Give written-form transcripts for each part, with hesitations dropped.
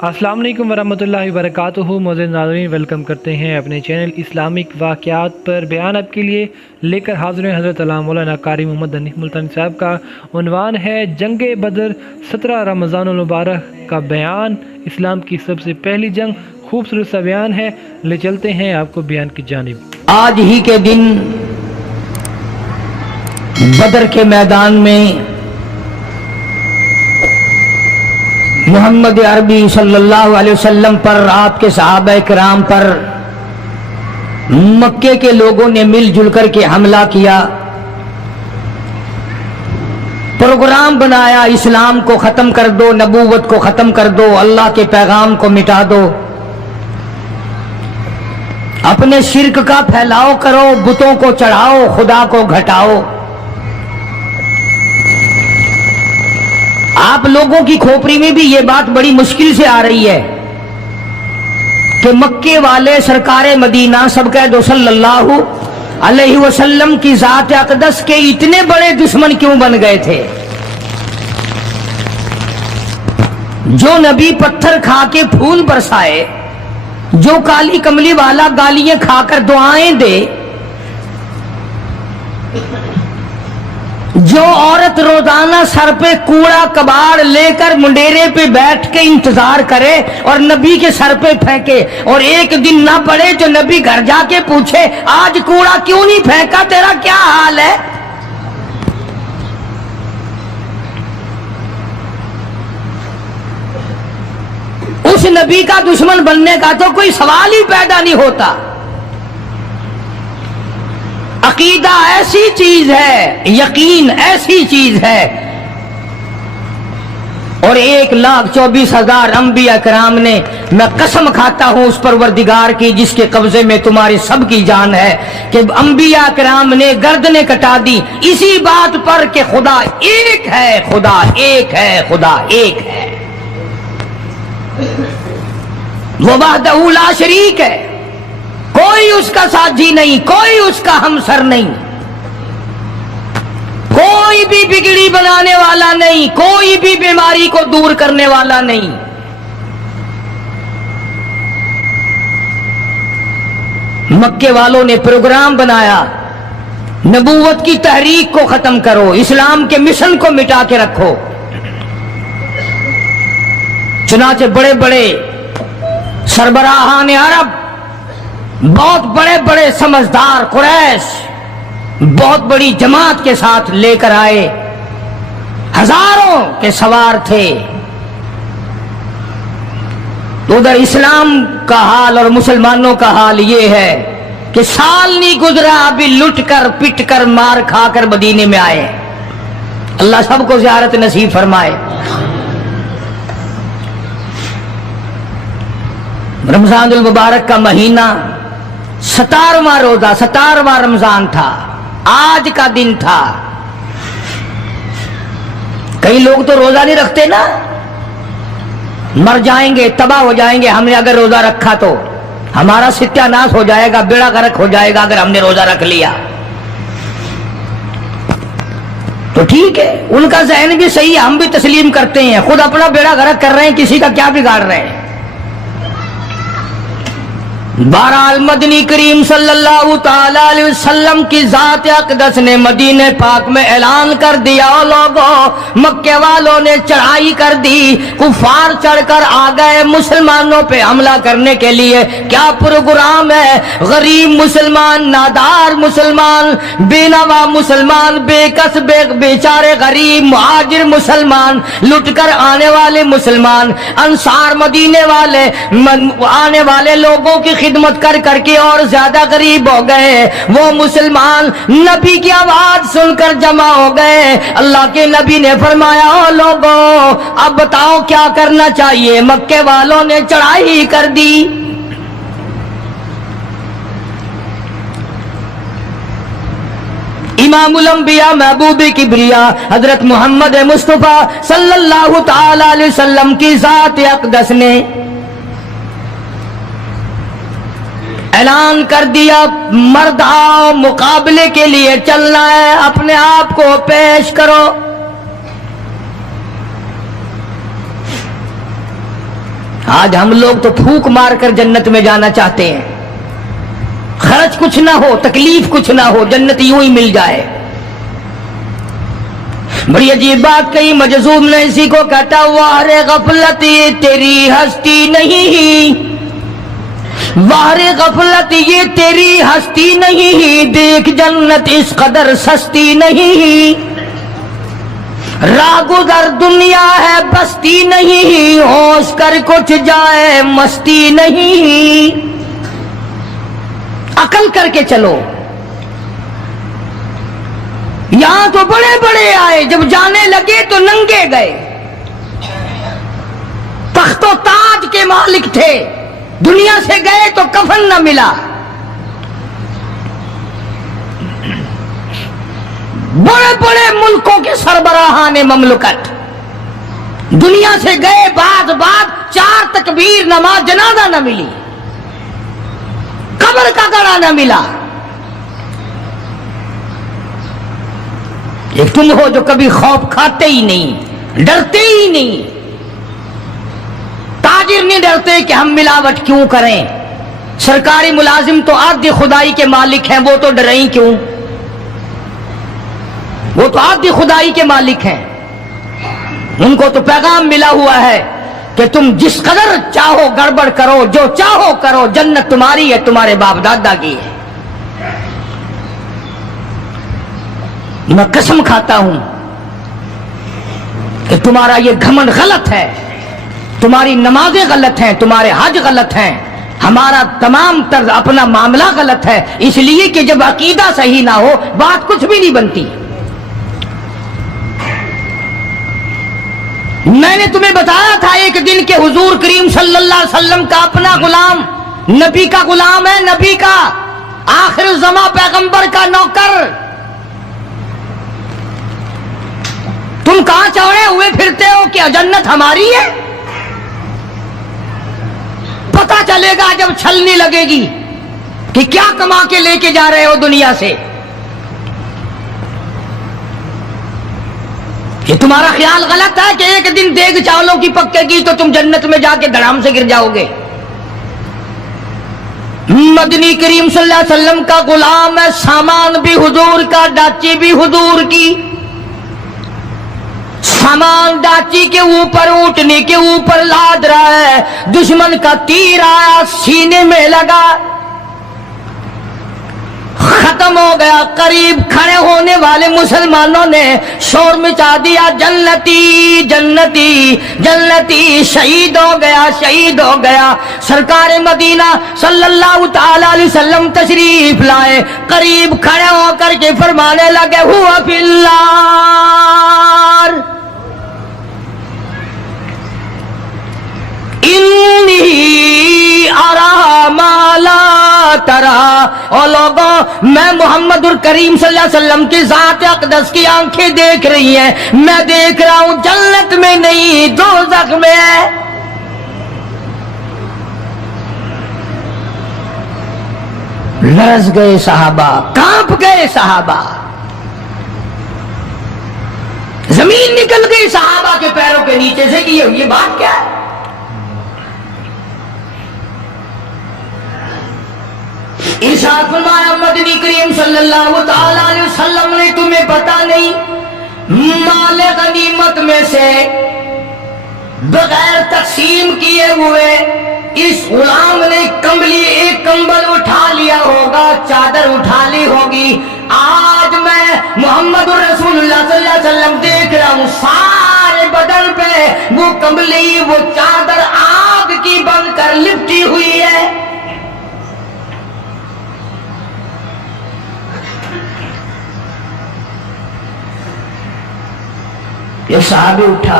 अस्सलाम वालेकुम वरहमतुल्लाहि वबरकातुहू। मोअज़्ज़िज़ नाज़रीन, वेलकम करते हैं अपने चैनल इस्लामिक वाक़यात पर। बयान आपके लिए लेकर हाज़िर हैं हज़रत अल्लामा मौलाना कारी मोहम्मद हनीफ़ मुल्तानी साहब का। उन्वान है जंग बदर 17 रमज़ानुल मुबारक का बयान, इस्लाम की सबसे पहली जंग। खूबसूरत सा बयान है, ले चलते हैं आपको बयान की जानिब। आज ही के दिन बदर के मैदान में मोहम्मद अरबी सल्लल्लाहु अलैहि वसल्लम पर, आपके सहाबा किराम पर मक्के के लोगों ने मिलजुल कर के हमला किया, प्रोग्राम बनाया, इस्लाम को खत्म कर दो, नबूवत को खत्म कर दो, अल्लाह के पैगाम को मिटा दो, अपने शिर्क का फैलाव करो, बुतों को चढ़ाओ, खुदा को घटाओ। आप लोगों की खोपड़ी में भी ये बात बड़ी मुश्किल से आ रही है कि मक्के वाले सरकारे मदीना सब कह दो सल्लल्लाहु अलैहि वसल्लम की जात अक़दस के इतने बड़े दुश्मन क्यों बन गए थे। जो नबी पत्थर खा के फूल बरसाए, जो काली कमली वाला गालियां खाकर दुआएं दे, जो औरत रोजाना सर पे कूड़ा कबाड़ लेकर मुंडेरे पे बैठ के इंतजार करे और नबी के सर पे फेंके, और एक दिन ना पड़े तो नबी घर जाके पूछे आज कूड़ा क्यों नहीं फेंका, तेरा क्या हाल है। उस नबी का दुश्मन बनने का तो कोई सवाल ही पैदा नहीं होता। अकीदा ऐसी चीज है, यकीन ऐसी चीज है, और 1,24,000 अंबिया किराम ने, मैं कसम खाता हूं उस परवरदिगार की जिसके कब्जे में तुम्हारी सबकी जान है, कि अंबिया किराम ने गर्दनें कटा दी इसी बात पर कि खुदा एक है, खुदा एक है, खुदा एक है। वो वहदहू ला शरीक है, कोई उसका साथी नहीं, कोई उसका हमसर नहीं, कोई भी बिगड़ी बनाने वाला नहीं, कोई भी बीमारी को दूर करने वाला नहीं। मक्के वालों ने प्रोग्राम बनाया, नबूवत की तहरीक को खत्म करो, इस्लाम के मिशन को मिटा के रखो। चुनाचे बड़े बड़े सरबराहान अरब, बहुत बड़े बड़े समझदार कुरैश बहुत बड़ी जमात के साथ लेकर आए, हजारों के सवार थे। उधर इस्लाम का हाल और मुसलमानों का हाल ये है कि साल नहीं गुजरा अभी लुट कर पिट कर मार खाकर मदीने में आए। अल्लाह सबको ज़ियारत नसीब फरमाए। रमजानुल मुबारक का महीना 17वां रोजा, 17वां रमजान था, आज का दिन था। कई लोग तो रोजा नहीं रखते ना, मर जाएंगे, तबाह हो जाएंगे। हमने अगर रोजा रखा तो हमारा सत्यानाश हो जाएगा, बेड़ा गर्क हो जाएगा अगर हमने रोजा रख लिया। तो ठीक है, उनका ज़हन भी सही है, हम भी तस्लीम करते हैं, खुद अपना बेड़ा गर्क कर रहे हैं, किसी का क्या बिगाड़ रहे हैं। बहरहाल मदनी करीम सल्लल्लाहु ताला अलैहि वसल्लम की जात अक़दस ने मदीने पाक में ऐलान कर दिया, लोगों मक्के वालों ने चढ़ाई कर दी, कुफार चढ़कर आ गए मुसलमानों पे हमला करने के लिए। क्या प्रोग्राम है, गरीब मुसलमान, नादार मुसलमान, बेनवा मुसलमान, बेकस बेचारे गरीब मुहाजिर मुसलमान, लुट कर आने वाले मुसलमान, अंसार मदीने वाले आने वाले लोगों की खिदमत कर करके और ज्यादा गरीब हो गए। वो मुसलमान नबी की आवाज सुनकर जमा हो गए। अल्लाह के नबी ने फरमाया, ओ लोगों अब बताओ क्या करना चाहिए। मक्के वालों ने चढ़ाई कर दी, इमामुल अंबिया महबूब किबरिया हजरत मोहम्मद मुस्तफा सल्लल्लाहु ताला अलैहि वसल्लम की जात अक़दस ने ऐलान कर दिया, मर्द आओ, मुकाबले के लिए चलना है, अपने आप को पेश करो। آج ہم لوگ تو پھونک مار کر جنت میں جانا چاہتے ہیں، خرچ کچھ نہ ہو، تکلیف کچھ نہ ہو، جنت یوں ہی مل جائے۔ بڑی عجیب بات کہی مجذوب نے اسی کو کہتا، واہ رے غفلت یہ تیری ہستی نہیں، واہ رے غفلت یہ تیری ہستی نہیں، دیکھ جنت اس قدر سستی نہیں، راہ گزر دنیا ہے بستی نہیں، ہوش کر کچھ جائے مستی نہیں، عقل کر کے چلو۔ یہاں تو بڑے بڑے آئے، جب جانے لگے تو ننگے گئے، تخت و تاج کے مالک تھے، دنیا سے گئے تو کفن نہ ملا۔ بڑے بڑے ملکوں کے سربراہان مملکت دنیا سے گئے، بعد 4 تکبیر نماز جنازہ نہ ملی، قبر کا گڑا نہ ملا۔ ایک تم ہو جو کبھی خوف کھاتے ہی نہیں، ڈرتے ہی نہیں۔ تاجر نہیں ڈرتے کہ ہم ملاوٹ کیوں کریں، سرکاری ملازم تو آدھی خدائی کے مالک ہیں، وہ تو ڈریں کیوں، وہ تو آدھی خدائی کے مالک ہیں، ان کو تو پیغام ملا ہوا ہے کہ تم جس قدر چاہو گڑبڑ کرو، جو چاہو کرو، جنت تمہاری ہے، تمہارے باپ دادا کی ہے۔ میں قسم کھاتا ہوں کہ تمہارا یہ گھمنڈ غلط ہے، تمہاری نمازیں غلط ہیں، تمہارے حج غلط ہیں، ہمارا تمام طرز اپنا معاملہ غلط ہے، اس لیے کہ جب عقیدہ صحیح نہ ہو بات کچھ بھی نہیں بنتی۔ میں نے تمہیں بتایا تھا ایک دن کہ حضور کریم صلی اللہ علیہ وسلم کا اپنا غلام، نبی کا غلام ہے، نبی کا آخر الزماں پیغمبر کا نوکر، تم کہاں چوڑے ہوئے پھرتے ہو کہ جنت ہماری ہے؟ پتہ چلے گا جب چھلنی لگے گی کہ کیا کما کے لے کے جا رہے ہو دنیا سے۔ یہ تمہارا خیال غلط ہے کہ ایک دن دیگ چاولوں کی پکے گی تو تم جنت میں جا کے دھڑام سے گر جاؤ گے۔ مدنی کریم صلی اللہ علیہ وسلم کا غلام ہے، سامان بھی حضور کا، ڈاچی بھی حضور کی، سامان ڈاچی کے اوپر، اونٹنی کے اوپر لاد رہا ہے، دشمن کا تیر آیا سینے میں لگا، ختم ہو گیا۔ قریب کھڑے ہونے والے مسلمانوں نے شور مچا دیا، جنتی جنتی جنتی، شہید ہو گیا شہید ہو گیا۔ سرکار مدینہ صلی اللہ تعالی علیہ وسلم تشریف لائے، قریب کھڑے ہو کر کے فرمانے لگے، ہوا فی النار انی ارا ما لا ترا۔ اور لوگوں، میں محمد الکریم صلی اللہ علیہ وسلم کی ذات اقدس کی آنکھیں دیکھ رہی ہیں، میں دیکھ رہا ہوں جنت میں نہیں دوزخ میں ہے۔ لرز گئے صحابہ، کانپ گئے صحابہ، زمین نکل گئی صحابہ کے پیروں کے نیچے سے کہ یہ بات کیا ہے۔ ارشاد فرمایا مدنی کریم صلی اللہ تعالی علیہ وسلم نے، تمہیں پتا نہیں مال غنیمت میں سے بغیر تقسیم کیے ہوئے اس غلام نے کمبلی، ایک کمبل اٹھا لیا ہوگا، چادر اٹھا لی ہوگی۔ آج میں محمد رسول اللہ صلی اللہ علیہ وسلم دیکھ رہا ہوں سارے بدن پہ وہ کمبلی، وہ چادر آگ کی بن کر لپٹی ہوئی ہے۔ یہ صحابی اٹھا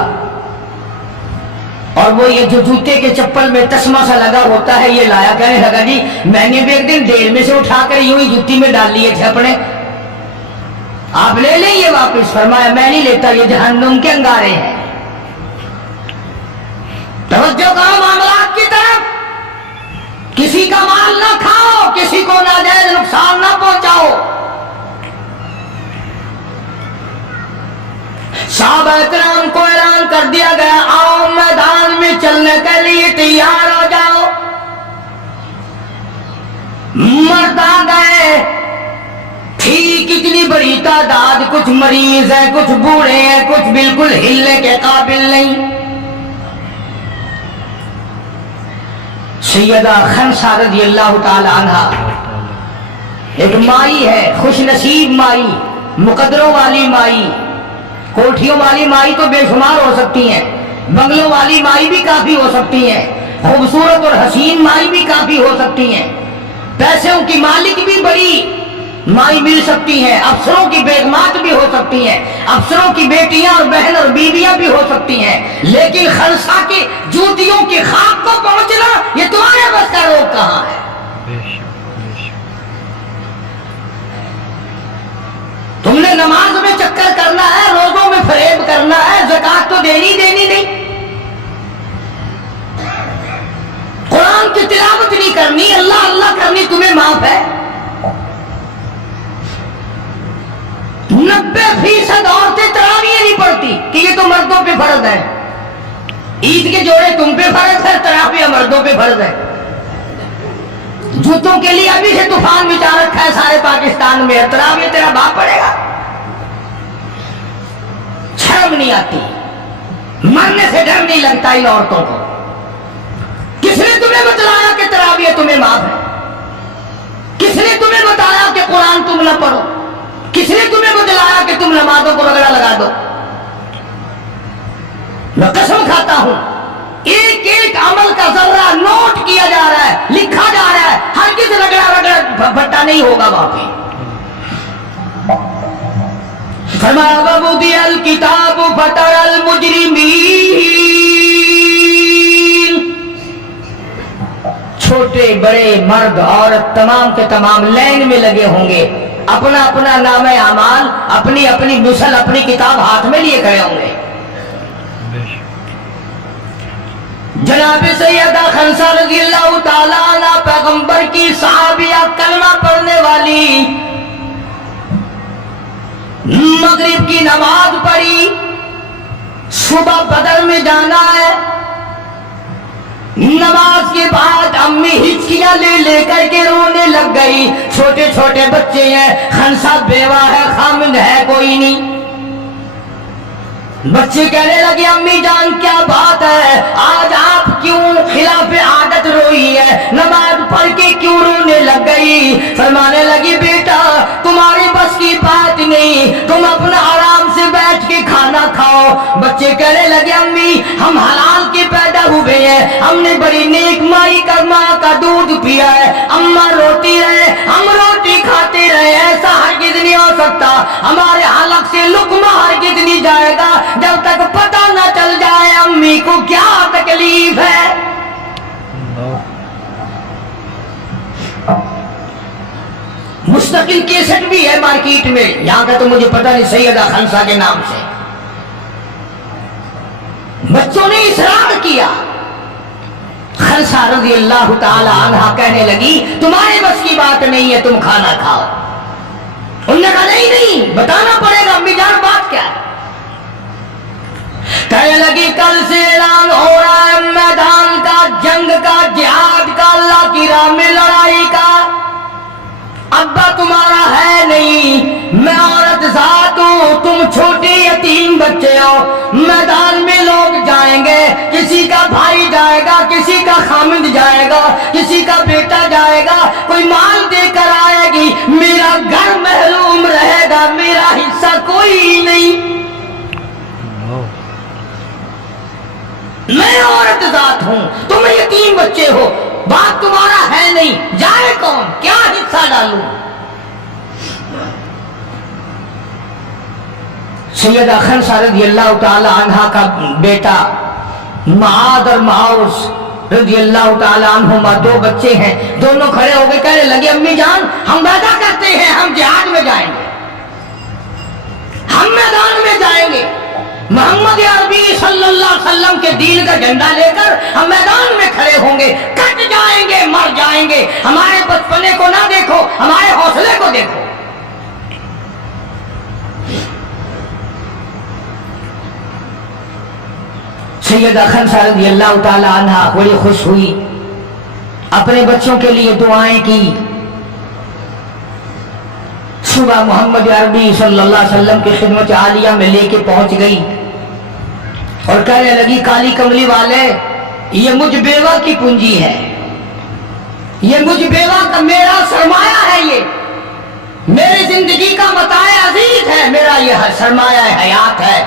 اور وہ یہ جو جوتے کے چپل میں تسمہ سا لگا ہوتا ہے یہ لایا، کہنے لگا جی میں نے بھی ایک دن ڈھیر میں سے اٹھا کر یوں ہی جوتی میں ڈال لیے تھے اپنے، آپ لے لیں یہ واپس۔ فرمایا میں نہیں لیتا، یہ جہنم کے انگارے ہیں۔ توجہ کرو معاملات کی طرف، کسی کا مال نہ کھاؤ، کسی کو ناجائز نقصان نہ پہنچاؤ۔ صحابہ کرام کو اعلان کر دیا گیا، آؤ میدان میں چلنے کے لیے تیار बड़ी तादाद, कुछ मरीज हैं, कुछ बूढ़े हैं, कुछ बिल्कुल हिलने के काबिल नहीं। सैयदा खनसा रज़ी अल्लाह ताला अन्हा एक माई है, खुश नसीब माई, मुकद्दरों वाली माई। कोठियों वाली माई तो बेशुमार हो सकती हैं, बंगलों वाली माई भी काफी हो सकती हैं, खूबसूरत और हसीन माई भी काफी हो सकती हैं, पैसों की मालिक भी बड़ी माई मिल सकती हैं, अफसरों की बेगमात भी हो सकती हैं, अफसरों की बेटियां और बहन और बीवियां भी हो सकती हैं, लेकिन खलसा के जूतियों की खाक को पहुंचना ये तुम्हारे बस का रोग कहां है? तुमने नमाज में चक्कर करना है, रोजों में फरेब करना है, ज़कात तो देनी नहीं, कुरान की तिलावत नहीं करनी, अल्लाह अल्लाह करनी तुम्हें माफ है। 90% औरतें तरावियां नहीं पढ़ती कि ये तो मर्दों पे फर्ज है। ईद के जोड़े तुम पे फर्ज है, तरावियां मर्दों पे फर्ज है। जूतों के लिए अभी से तूफान बिछा रखा है सारे पाकिस्तान में, तरावियां तेरा बाप पड़ेगा। शर्म नहीं आती, मरने से डर नहीं लगता इन औरतों को। किसने तुम्हें बतलाया कि तरावियां तुम्हें माफ है? किसने तुम्हें बताया कि कुरान तुम न पढ़ो? किसने तुम्हें बतलाया कि तुम नमाजों को रगड़ा लगा दो? मैं कसम खाता हूं, एक एक अमल का जर्रा नोट किया जा रहा है, लिखा जा रहा है, हर किसी रगड़ा भट्टा नहीं होगा वहां पे। फरमाया वबुदियल किताब फतरल मुजरिमीन, छोटे बड़े मर्द औरत तमाम के तमाम लाइन में लगे होंगे, अपना अपना नाम अमाल, अपनी अपनी मिसल, अपनी किताब हाथ में लिए खड़े होंगे। जनाब सैयदा खनसा रज़ियल्लाहु ताला अन्हा पैगंबर की सहाबिया, कलमा पढ़ने वाली, मगरिब की नमाज पढ़ी, सुबह बदर में जाना है, नमाज के बाद अम्मी हिचकियां ले लेकर के रोने लग गई। छोटे छोटे बच्चे हैं, खनसा बेवा है, खामिद है कोई नहीं। बच्चे कहने लगे अम्मी जान क्या बात है, आज आप क्यों खिलाफ आदत रोई है, नमाज पढ़ के क्यों रोने लग गई? फरमाने लगी बेटा तुम्हारी बस की बात नहीं, तुम अपना आराम से बैठ के खाना खाओ। बच्चे कहने लगे अम्मी हम हलाल के पैदा हुए हैं, हमने बड़ी नेक माई का माँ का दूध पिया है, अम्मा रोती रहे हम रोटी खाते रहे, ऐसा हरगिज नहीं हो सकता, हमारे हलक से लुकमा हरगिज नहीं जाएगा जब तक पता न चल जाए अम्मी को क्या तकलीफ है। मुस्तकिल केसेट भी है मार्केट में, यहां का तो मुझे पता नहीं, सैयदा खनसा के नाम से। बच्चों ने इसरार किया, खनसा रज़ी अल्लाह ताला अन्हा कहने लगी तुम्हारे बस की बात नहीं है, तुम खाना खाओ। उन्होंने कहा नहीं बताना पड़ेगा अम्मी जान बात क्या है। कहने लगी कल से ऐलान हो रहा है मैदान का, जंग का, जिहाद का, अल्लाह की राह में लड़ाई का। अब्बा तुम्हारा है नहीं, मैं औरत जात हूं, तुम छोटे यतीम बच्चे हो, मैदान में लोग जाएंगे, किसी का भाई जाएगा, किसी का खामिद जाएगा, किसी का बेटा जाएगा, कोई माल देकर आएगी, मेरा घर महरूम रहेगा, मेरा हिस्सा कोई नहीं। मैं औरत जात हूं, तुम यतीम बच्चे हो, बाप तुम्हारा है नहीं, जाए कौन, क्या हिस्सा डालूं? सैयदा खनसा रज़ियल्लाहु ताला अन्हा का बेटा माद और माउस रज़ियल्लाहु ताला अन्हुमा, दो बच्चे हैं, दोनों खड़े हो गए, कहने लगे अम्मी जान हम वादा करते हैं हम जिहाद में जाएंगे, हम मैदान में जाएंगे, मोहम्मद अरबी सल्लल्लाहु अलैहि वसल्लम के दीन का झंडा लेकर हम मैदान में खड़े होंगे, कट जाएंगे, मर जाएंगे, हमारे बचपने को ना देखो, हमारे हौसले को देखो। सैयदा खनसा रज़ियल्लाहु ताला अन्हा बड़ी खुश हुई, अपने बच्चों के लिए दुआएं की। सुबह मोहम्मद अरबी सल्लल्लाहु अलैहि वसल्लम की खिदमत आलिया में लेके पहुंच गई और कहने लगी, काली कमली वाले, ये मुझ बेवा की पूंजी है, ये मुझ बेवा का मेरा सरमाया है, ये मेरी जिंदगी का मताए अजीज है, मेरा ये सरमाया हयात है,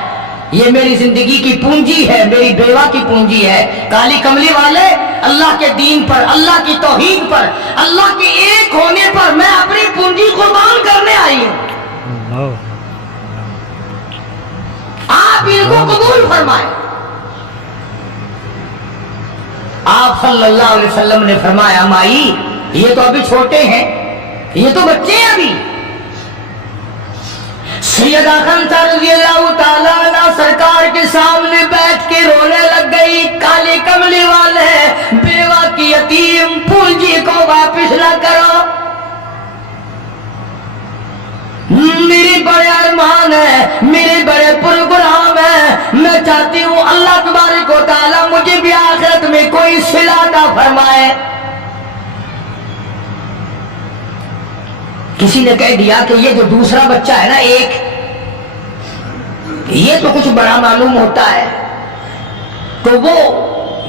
ये मेरी जिंदगी की पूंजी है, मेरी बेवा की पूंजी है। काली कमली वाले, अल्लाह के दीन पर, अल्लाह की तौहीद पर, अल्लाह के एक होने पर मैं अपनी पूंजी कुर्बान करने आई हूं। आप इनको कबूल फरमाए। आप सल्लल्लाहु अलैहि वसल्लम ने फरमाया, माई ये तो अभी छोटे हैं, ये तो बच्चे हैं अभी। सैयदा खंसा रज़ियल्लाहु ताला अन्हा सरकार के सामने बैठ के रोने लग गई। काली कमली वाले, बेवा की यतीम पूंजी को वापस ना करो, मेरे बड़े अरमान है, मेरे बड़े प्रोग्राम है, मैं चाहती हूँ अल्लाह तबारक व तआला मुझे भी आखिरत में कोई सिला अता फरमाए। किसी ने कह दिया कि ये जो दूसरा बच्चा है ना, एक ये तो कुछ बड़ा मालूम होता है, तो वो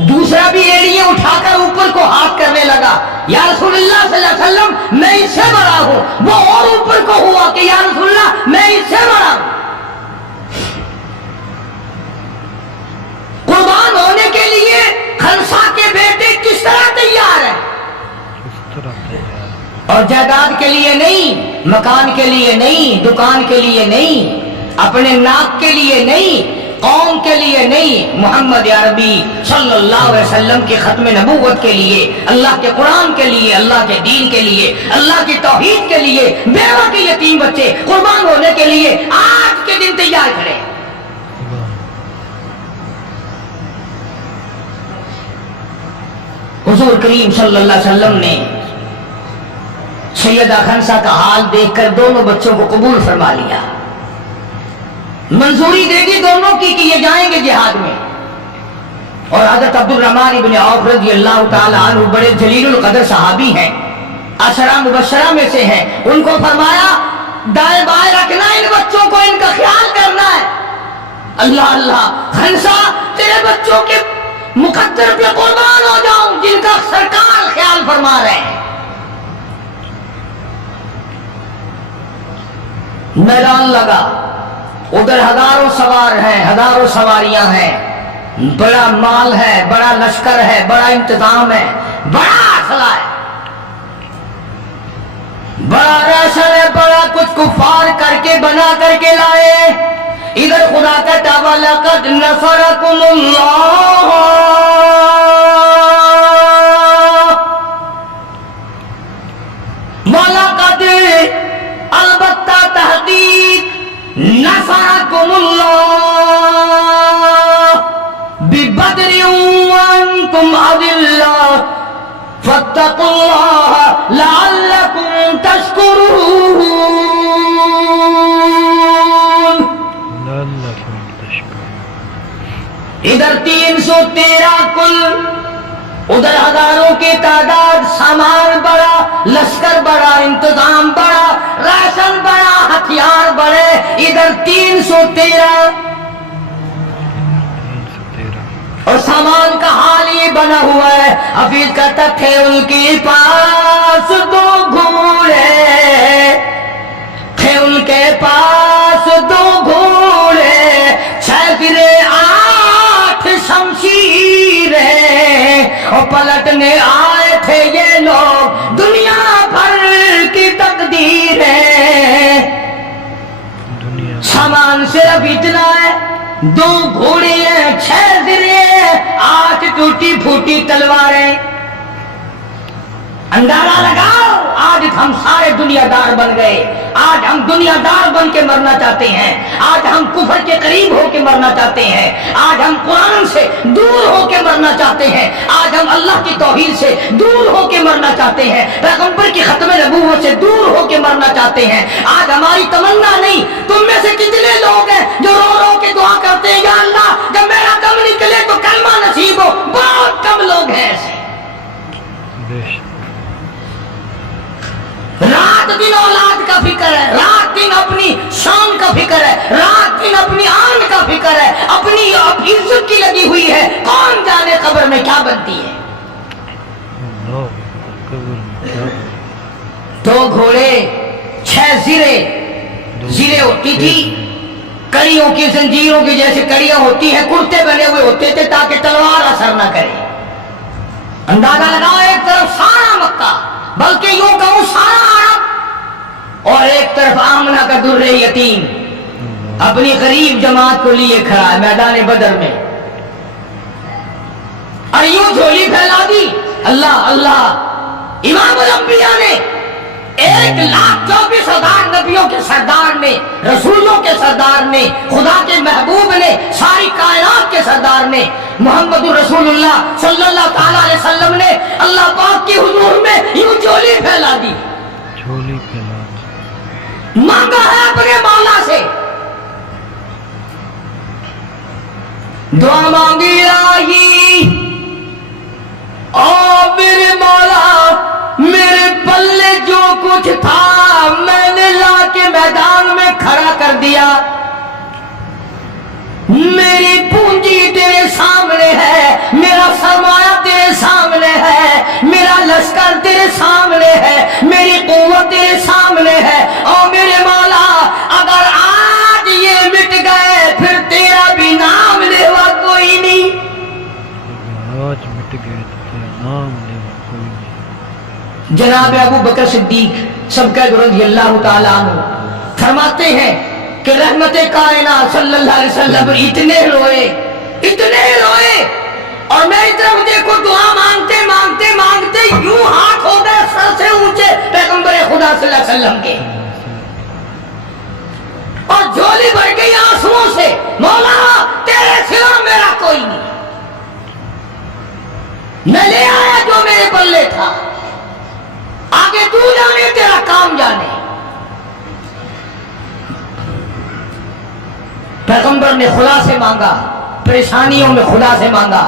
दूसरा भी एड़ियां उठाकर ऊपर को हाथ करने लगा। या रसूलुल्लाह सल्लल्लाहु अलैहि वसल्लम, मैं इससे बड़ा हूं। वो और ऊपर को हुआ कि या रसूलुल्लाह, मैं इससे बड़ा हूं। कुर्बान होने के लिए खंसा के बेटे किस तरह तैयार है, और जायदाद के लिए नहीं, मकान के लिए नहीं, दुकान के लिए नहीं, अपने नाक के लिए नहीं, कौम के लिए नहीं, मोहम्मद अरबी सल्लल्लाहु अलैहि वसल्लम के खत्म नबूवत के लिए, अल्लाह के कुरान के लिए, अल्लाह के दीन के लिए, अल्लाह की तौहीद के लिए, बेवा के यतीम बच्चे कुर्बान होने के लिए आज के दिन तैयार खड़े। हुजूर करीम सल्लल्लाहु अलैहि वसल्लम ने सैयदा खंसा का हाल देखकर दोनों बच्चों को कबूल फरमा लिया, मंजूरी दे दी दोनों की कि ये जाएंगे जिहाद में। और हज़रत अब्दुल रहमान इब्न औफ रज़ियल्लाहु ताला अन्हु बड़े जलीलुल कदर सहाबी हैं, अशरा मुबशरा में से हैं। उनको फरमाया, दाएं बाएं रखना इन बच्चों को, इनका ख्याल करना है। अल्लाह अल्लाह, खंसा तेरे बच्चों के मुकद्दर पे कुर्बान हो जाऊं जिनका सरकार ख्याल फरमा रहे हैं। मैदान लगा, उधर हजारों सवार हैं, हजारों सवारियां हैं, बड़ा माल है, बड़ा लश्कर है, बड़ा इंतजाम है, बड़ा असला है, बड़ा राशन है, बड़ा कुछ कुफार करके बना करके लाए। इधर खुदा का दावा, लक़द नसरकुमुल्लाह, वलक़द अलबत्ता तहकीक नसरकुमुल्लाह बिबदरिन व अंतुम अज़िल्ला फत्तकुल्लाह लअल्लकुम तशकुरून। इधर 313 कुल, उधर हजारों की तादाद, सामान बड़ा, लश्कर बड़ा, इंतजाम बड़ा, राशन बड़ा, हथियार बड़े। इधर 313 और सामान का हाल ये बना हुआ है। हफीज कहता थे उनके पास 2 घोड़े, थे उनके पास 2 घोड़े, 6 गिरे 8 शमशीरें, और पलटने आए थे ये लोग दुनिया भर की तकदीर है। सामान सिर्फ इतना है, 2 घोड़े हैं, 6 गिरे, 8 टूटी फूटी तलवारें। अंदाजा लगाओ, आज हम सारे दुनियादार बन गए। आज हम दुनियादार बन के मरना चाहते हैं, आज हम कुफर के करीब होके मरना चाहते हैं, आज हम कुरान से दूर होके मरना चाहते हैं, आज हम अल्लाह की तौहीद से दूर होके मरना चाहते हैं, पैगंबर की खत्म नबूवत से दूर होके मरना चाहते हैं। आज हमारी तमन्ना नहीं, तुम में से कितने लोग हैं जो रो रो के दुआ करते हैं, या अल्लाह जब मेरा दम निकले तो कलमा नसीब हो। बहुत कम लोग हैं ऐसे। रात दिन औलाद का फिक्र है, दिन अपनी शान का फिक्र है, रात दिन अपनी आन का फिक्र है, अपनी इज्जत की लगी हुई है। कौन जाने कब्र में क्या बनती है। दो घोड़े, 6 जीरे होती थी, कड़ियों की, जंजीरों की जैसे कड़ियां होती हैं, कुर्ते बने हुए होते थे ताकि तलवार असर न करे। अंदाजा लगाओ, एक तरफ सारा मक्का, बल्कि यूं कहूं सारा अरब, और एक तरफ आमना का दुर्रे यतीम अपनी गरीब जमात को लिए खड़ा है मैदान बदर में, और यूं झोली फैला दी। अल्लाह अल्लाह, इमाम अंबिया ने 1,24,000 नबियों के सरदार ने, रसूलों के सरदार ने, खुदा के महबूब ने, सारी कायनात के सरदार ने, मोहम्मद रसूलुल्लाह सल्लल्लाहु ताला अलैहि वसल्लम ने अल्लाह पाक की हुजूर में यूं झोली फैला दी, मांगा है अपने मौला से, दुआ मांगी आई, ओ मेरे मौला, मेरे पल्ले जो कुछ था मैंने लाके मैदान में खड़ा कर दिया, मेरी पूंजी तेरे सामने है, मेरा सरमाया तेरे सामने है, मेरा लश्कर तेरे सामने है, मेरी कुव्वत तेरे सामने है। और मेरे मौला, अगर आज ये मिट गए फिर तेरा भी नाम लेवा कोई नहीं। आज मिट गए तो तेरा नाम लेवा कोई नहीं। जनाब अबू बकर सिद्दीक सबका रज़ियल्लाहु ताला अन्हु फरमाते हैं कि रहमते कायनात सल्लल्लाहु अलैहि वसल्लम इतने रोए, और मैं इस तरफ देखो दुआ मांगते मांगते मांगते यूं हाथ हो गए सर से ऊंचे पैगंबर खुदा सल्लल्लाहु अलैहि वसल्लम के, और झोली भर गई आंसुओं से। मौला, तेरे सिवा मेरा कोई नहीं, मैं ले आया जो मेरे पल्ले था, आगे तू जाने, तेरा काम जाने। पैगंबर ने खुदा से मांगा, परेशानियों में खुदा से मांगा,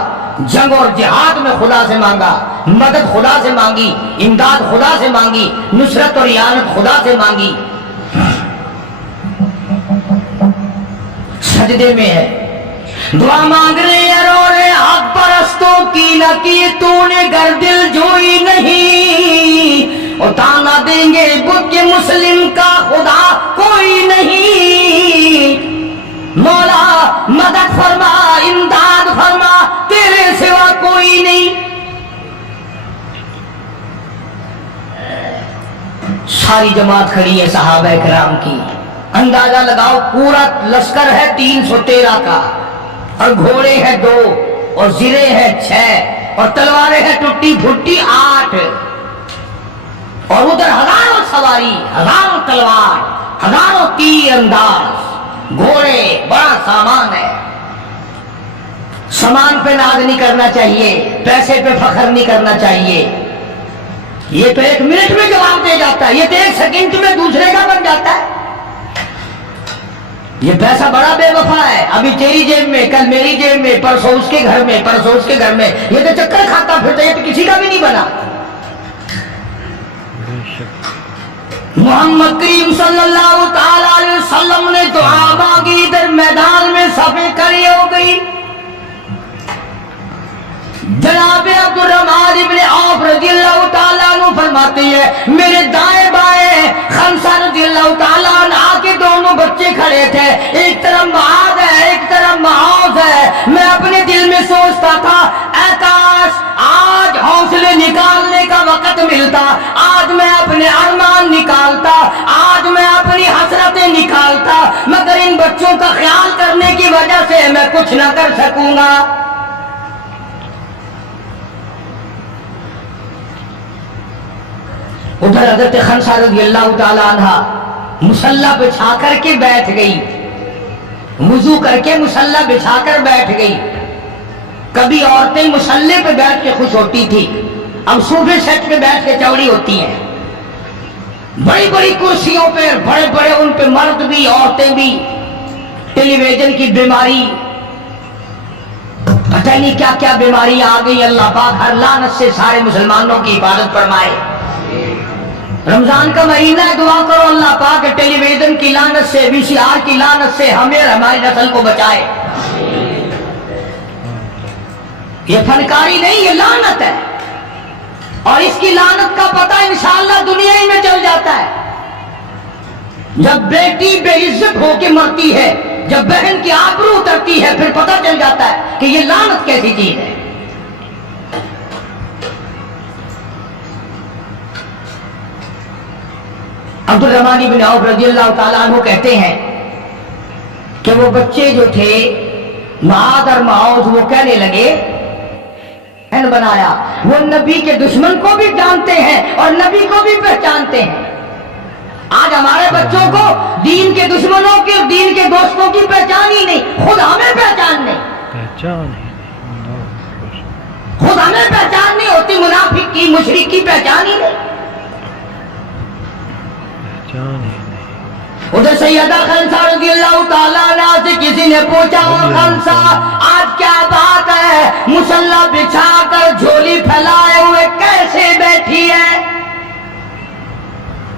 जंग और जिहाद में खुदा से मांगा, मदद खुदा से मांगी, इमदाद खुदा से मांगी, नुसरत और इयानत खुदा से मांगी। सजदे में है, दुआ मांग रहे हैं, रो रहे, हक परस्तों की न की तूने घर दिल जोई नहीं, और ताना देंगे बुत के मुस्लिम का खुदा कोई नहीं। मौला मदद फरमा, इमदाद फरमा, तेरे सिवा कोई नहीं। सारी जमात खड़ी है सहाबा किराम की, अंदाजा लगाओ, पूरा लश्कर है 313 का, और घोड़े हैं 2, और जिरे हैं 6, और तलवारें हैं टूटी फुटी 8, और उधर हजारों सवारी, हजारों तलवार, हजारों तीर अंदाज, घोड़े, बड़ा सामान है। सामान पे नाज नहीं करना चाहिए, पैसे पे फख्र नहीं करना चाहिए, ये तो 1 मिनट में जवाब दे जाता है, ये तो 1 सेकंड में दूसरे का बन जाता है। ये पैसा बड़ा बेवफा है, अभी तेरी जेब में, कल मेरी जेब में, परसों उसके घर में, परसों उसके घर में, ये तो चक्कर खाता फिरता, ये तो किसी का भी नहीं बना। मोहम्मद करीम सल्लल्लाहु ताला अलैहि वसल्लम ने दुआ मांगी, इधर मैदान में सफे खड़ी हो गई। जनाब अब्दुल रहमान इब्ने औफ रज़ियल्लाहु ताला अन्हु फरमाते हैं, मेरे दाएं बाएं खमसा रज़ियल्लाहु ताला अन्हा के दोनों बच्चे खड़े थे, एक तरफ मुआद है, एक तरफ मुआज है। मैं अपने दिल में सोचता था, ऐ काश आज हौसले निकालने का वक्त मिलता, आज मैं अपने अरमान निकालता, आज मैं अपनी हसरतें निकालता, मगर इन बच्चों का ख्याल करने की वजह से मैं कुछ न कर सकूंगा। उधर हज़रत खमसा रज़ियल्लाहु ताला अन्हा मुसल्ला बिछा करके बैठ गई, वुजू करके मुसल्ला बिछा कर बैठ गई। कभी औरतें मुसल्ले पे बैठ के खुश होती थी, अब सोफे सेट पे बैठ के चौड़ी होती हैं। बड़ी बड़ी कुर्सियों पे बड़े बड़े उन पे मर्द भी औरतें भी, टेलीविजन की बीमारी, पता नहीं क्या क्या बीमारी आ गई। अल्लाह पाक हर लानत से सारे मुसलमानों की हिफाजत फरमाए। रमजान का महीना है, दुआ करो अल्लाह पाक टेलीविजन की लानत से, VCR की लानत से हमें और हमारी नस्ल को बचाए। ये फनकारी नहीं, ये लानत है, और इसकी लानत का पता इंशाअल्लाह दुनिया ही में चल जाता है। जब बेटी बेइज्जत होके मरती है, जब बहन की आबरू उतरती है, फिर पता चल जाता है कि ये लानत कैसी चीज है। अब्दुल रहमान इब्न औफ रज़ियल्लाहु ताला अन्हु कहते हैं कि वो बच्चे जो थे माद और माऊज, वो कहने लगे बनाया, वो नबी के दुश्मन को भी जानते हैं और नबी को भी पहचानते हैं। आज हमारे बच्चों को दीन के दुश्मनों के और दीन के दोस्तों की पहचान ही नहीं, खुद हमें पहचान नहीं, खुद हमें पहचान नहीं होती, मुनाफिक की मुशरिक की पहचान ही नहीं। उधर सैयदा खंसा रज़ियल्लाहु ताला अन्हा से किसी ने पूछा, ओ खंसा आज क्या बात है, मुसल्ला बिछाकर झोली फैलाए हुए कैसे बैठी है?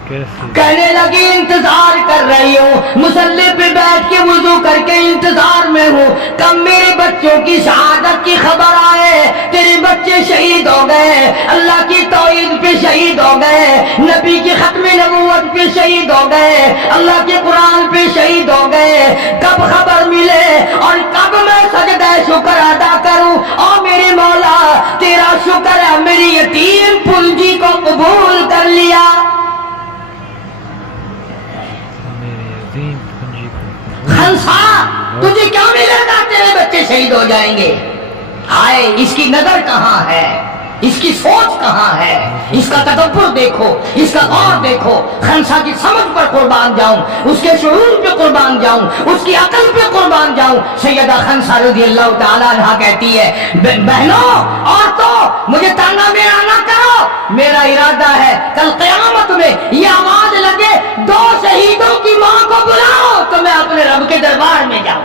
कहने लगी इंतजार कर रही हूँ, मुसल्ले पे बैठ के वुजू करके इंतजार में हूँ, कब मेरे बच्चों की शहादत की खबर आए, तेरे बच्चे शहीद हो गए, अल्लाह की तौहीद पे शहीद हो गए, नबी की खत्म नबूवत पे शहीद हो गए, अल्लाह के कुरान पे शहीद हो गए, कब खबर मिले और कब मैं सजदा शुक्र अदा करूँ। और मेरे मौला तेरा शुक्र है, मेरी यतीम पूंजी को कबूल कर लिया। खंसा तुझे क्या मिलेगा, तेरे बच्चे शहीद हो जाएंगे। हाय इसकी नजर कहाँ है, इसकी सोच कहाँ है, इसका तदब्बुर देखो, इसका गौर देखो। खंसा की समझ पर कुर्बान जाऊं, उसके शुऊर पे कुर्बान जाऊं, उसकी अकल पे कुर्बान जाऊं। सैयदा खंसा रज़ियल्लाहु ताला अन्हा कहती है, बहनों और तो मुझे ताना मेरा ना करो, मेरा इरादा है कल क़यामत में ये आवाज लगे, दो शहीदों की मां को बुलाओ तो मैं अपने रब के दरबार में जाऊं।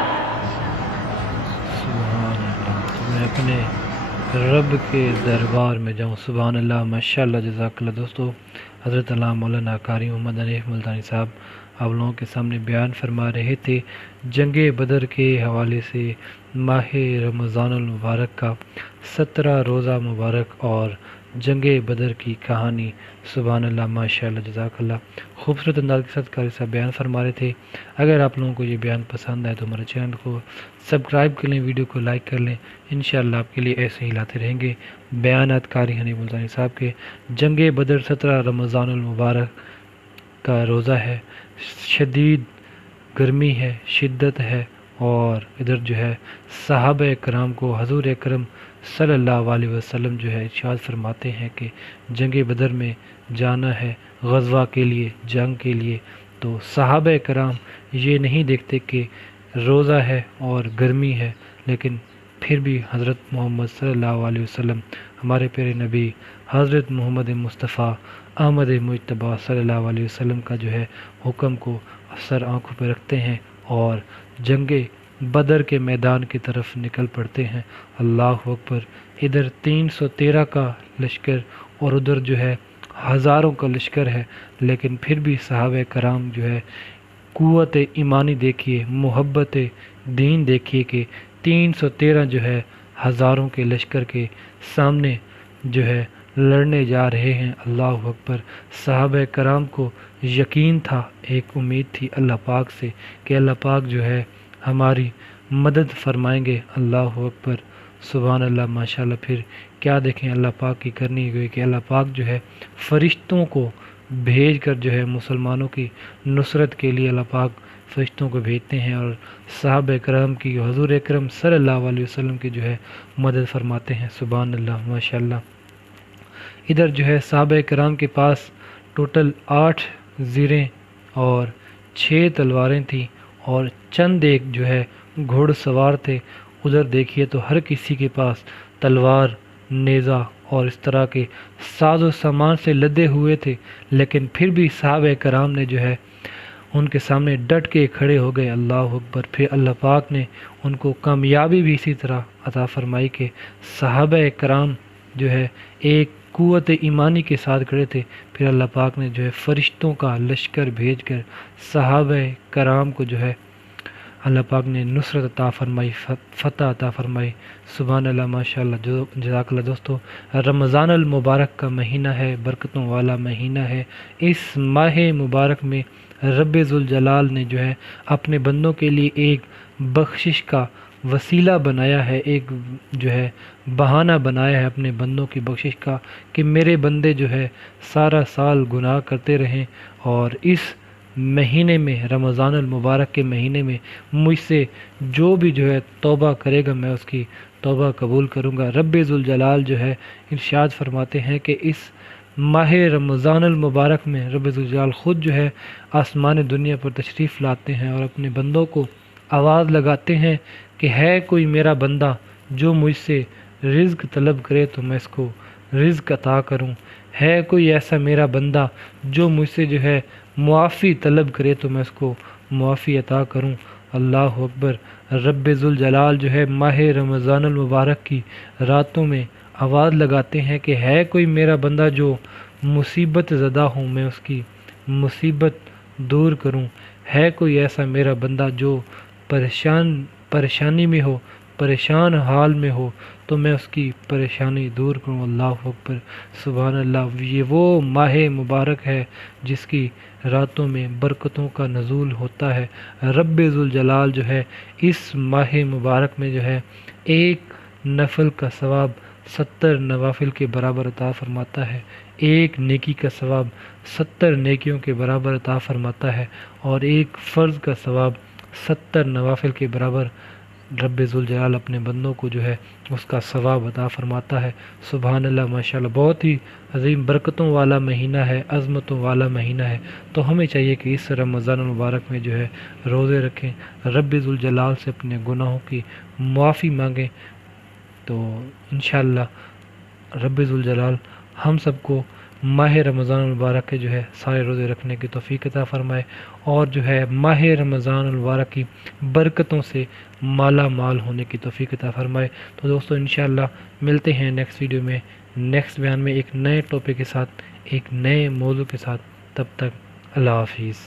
मैं अपने रब के दरबार में जाऊँ। सुभान अल्लाह, माशाअल्लाह, जज़ाकल्लाह। दोस्तों, हज़रत अल्लामा मौलाना कारी मोहम्मद हनीफ़ मुल्तानी साहब आप लोगों के सामने बयान फरमा रहे थे जंग बदर के हवाले से माह रमज़ानुल मुबारक का 17 रोज़ा मुबारक और जंग बदर की कहानी। सुभान अल्लाह, माशाअल्लाह, जज़ाकल्लाह। खूबसूरत अंदाज़ के साथ कारी साहब बयान फरमा रहे थे। अगर आप लोगों को ये बयान पसंद आए तो हमारे चैनल को सब्सक्राइब कर लें, वीडियो को लाइक कर लें। इंशाअल्लाह आपके लिए ऐसे ही लाते रहेंगे बयानात कारी हनीफ़ मुल्तानी साहब के। जंग बदर 17 रमज़ानुल मुबारक का रोज़ा है, शदीद गर्मी है, शिद्दत है, और इधर जो है सहाबा कराम को हज़ूर अकरम सल्लल्लाहु अलैहि वसल्लम जो है इरशाद फरमाते हैं कि जंग बदर में जाना है ग़ज़वा के लिए, जंग के लिए। तो सहाबा कराम ये नहीं देखते कि रोज़ा है और गर्मी है, लेकिन फिर भी हज़रत मोहम्मद सल्लल्लाहु अलैहि वसल्लम, हमारे प्यारे नबी हज़रत मोहम्मद मुस्तफ़ा अहमद मुज्तबा सल्लल्लाहु अलैहि वसल्लम का जो है हुक्म को सर आँखों पर रखते हैं और जंग बदर के मैदान की तरफ निकल पड़ते हैं। अल्लाह अकबर। इधर 313 का लश्कर और उधर जो है हज़ारों का लश्कर है, लेकिन फिर भी सहाबा कराम जो है क़ुव्वत ईमानी देखिए, मोहब्बत दीन देखिए कि 313 जो है हज़ारों के लश्कर के सामने जो है लड़ने जा रहे हैं। अल्लाह अकबर। सहाबा कराम को यकीन था, एक उम्मीद थी अल्लाह पाक से कि अल्लाह पाक जो है हमारी मदद फरमाएंगे। अल्लाह अकबर, सुभान अल्लाह, माशाअल्लाह। फिर क्या देखें अल्लाह पाक की करनी हुई कि अल्लाह पाक जो है फ़रिश्तों को भेज कर जो है मुसलमानों की नुसरत के लिए अल्लाह पाक फ़रिश्तों को भेजते हैं और सहाबा कराम की, हुज़ूर अकरम सल्लल्लाहु अलैहि वसल्लम की जो है मदद फरमाते हैं। सुभान अल्लाह, माशाअल्लाह। इधर जो है सहाबा कराम के पास टोटल 8 ज़ीरें और 6 तलवारें थीं और चंद एक जो है घुड़सवार थे। उधर देखिए तो हर किसी के पास तलवार, नेज़ा और इस तरह के साजो सामान से लदे हुए थे, लेकिन फिर भी सहाबा कराम ने जो है उनके सामने डट के खड़े हो गए। अल्लाह अकबर। फिर अल्लाह पाक ने उनको कामयाबी भी इसी तरह अता फरमाई कि सहाबा कराम جو ہے ایک قوت ایمانی کے ساتھ کھڑے تھے، پھر اللہ پاک نے جو ہے فرشتوں کا لشکر بھیج کر صحابہ کرام کو جو ہے اللہ پاک نے نصرت عطا فرمائی، فتح عطا فرمائی۔ سبحان اللہ، ماشاءاللہ، جزاک اللہ۔ دوستو، رمضان المبارک کا مہینہ ہے، برکتوں والا مہینہ ہے۔ اس ماہ مبارک میں رب ذوالجلال نے جو ہے اپنے بندوں کے لیے ایک بخشش کا وسیلہ بنایا ہے، ایک جو ہے بہانہ بنایا ہے اپنے بندوں کی بخشش کا، کہ میرے بندے جو ہے سارا سال گناہ کرتے رہیں اور اس مہینے میں، رمضان المبارک کے مہینے میں مجھ سے جو بھی جو ہے توبہ کرے گا میں اس کی توبہ قبول کروں گا۔ رب ذوالجلال جو ہے ارشاد فرماتے ہیں کہ اس ماہ رمضان المبارک میں رب ذوالجلال خود جو ہے آسمان دنیا پر تشریف لاتے ہیں اور اپنے بندوں کو آواز لگاتے ہیں کہ ہے کوئی میرا بندہ جو مجھ سے رزق طلب کرے تو میں اس کو رزق عطا کروں، ہے کوئی ایسا میرا بندہ جو مجھ سے جو ہے معافی طلب کرے تو میں اس کو معافی عطا کروں۔ اللہ اکبر۔ رب ذوالجلال جو ہے ماہ رمضان المبارک کی راتوں میں آواز لگاتے ہیں کہ ہے کوئی میرا بندہ جو مصیبت زدہ ہوں میں اس کی مصیبت دور کروں، ہے کوئی ایسا میرا بندہ جو پریشانی میں ہو، پریشان حال میں ہو تو میں اس کی پریشانی دور کروں۔ اللہ اکبر، سبحان اللہ۔ یہ وہ ماہ مبارک ہے جس کی راتوں میں برکتوں کا نزول ہوتا ہے۔ رب ذوالجلال جو ہے اس ماہ مبارک میں جو ہے ایک نفل کا ثواب 70 نوافل کے برابر عطا فرماتا ہے، ایک نیکی کا ثواب 70 نیکیوں کے برابر عطا فرماتا ہے، اور ایک فرض کا ثواب 70 نوافل کے برابر رب ذوالجلال اپنے بندوں کو جو ہے اس کا ثواب عطا فرماتا ہے۔ سبحان اللہ، ماشاءاللہ، بہت ہی عظیم برکتوں والا مہینہ ہے، عظمتوں والا مہینہ ہے۔ تو ہمیں چاہیے کہ اس رمضان المبارک میں جو ہے روزے رکھیں، رب ذوالجلال سے اپنے گناہوں کی معافی مانگیں، تو انشاءاللہ رب ذوالجلال ہم سب کو ماہ رمضان المبارک کے جو ہے سارے روزے رکھنے کی توفیق عطا فرمائے، اور جو ہے ماہ رمضان المبارک کی برکتوں سے مالا مال ہونے کی توفیق عطا فرمائے۔ تو دوستو، انشاءاللہ ملتے ہیں نیکسٹ ویڈیو میں، نیکسٹ بیان میں، ایک نئے ٹاپک کے ساتھ، ایک نئے موضوع کے ساتھ۔ تب تک اللہ حافظ۔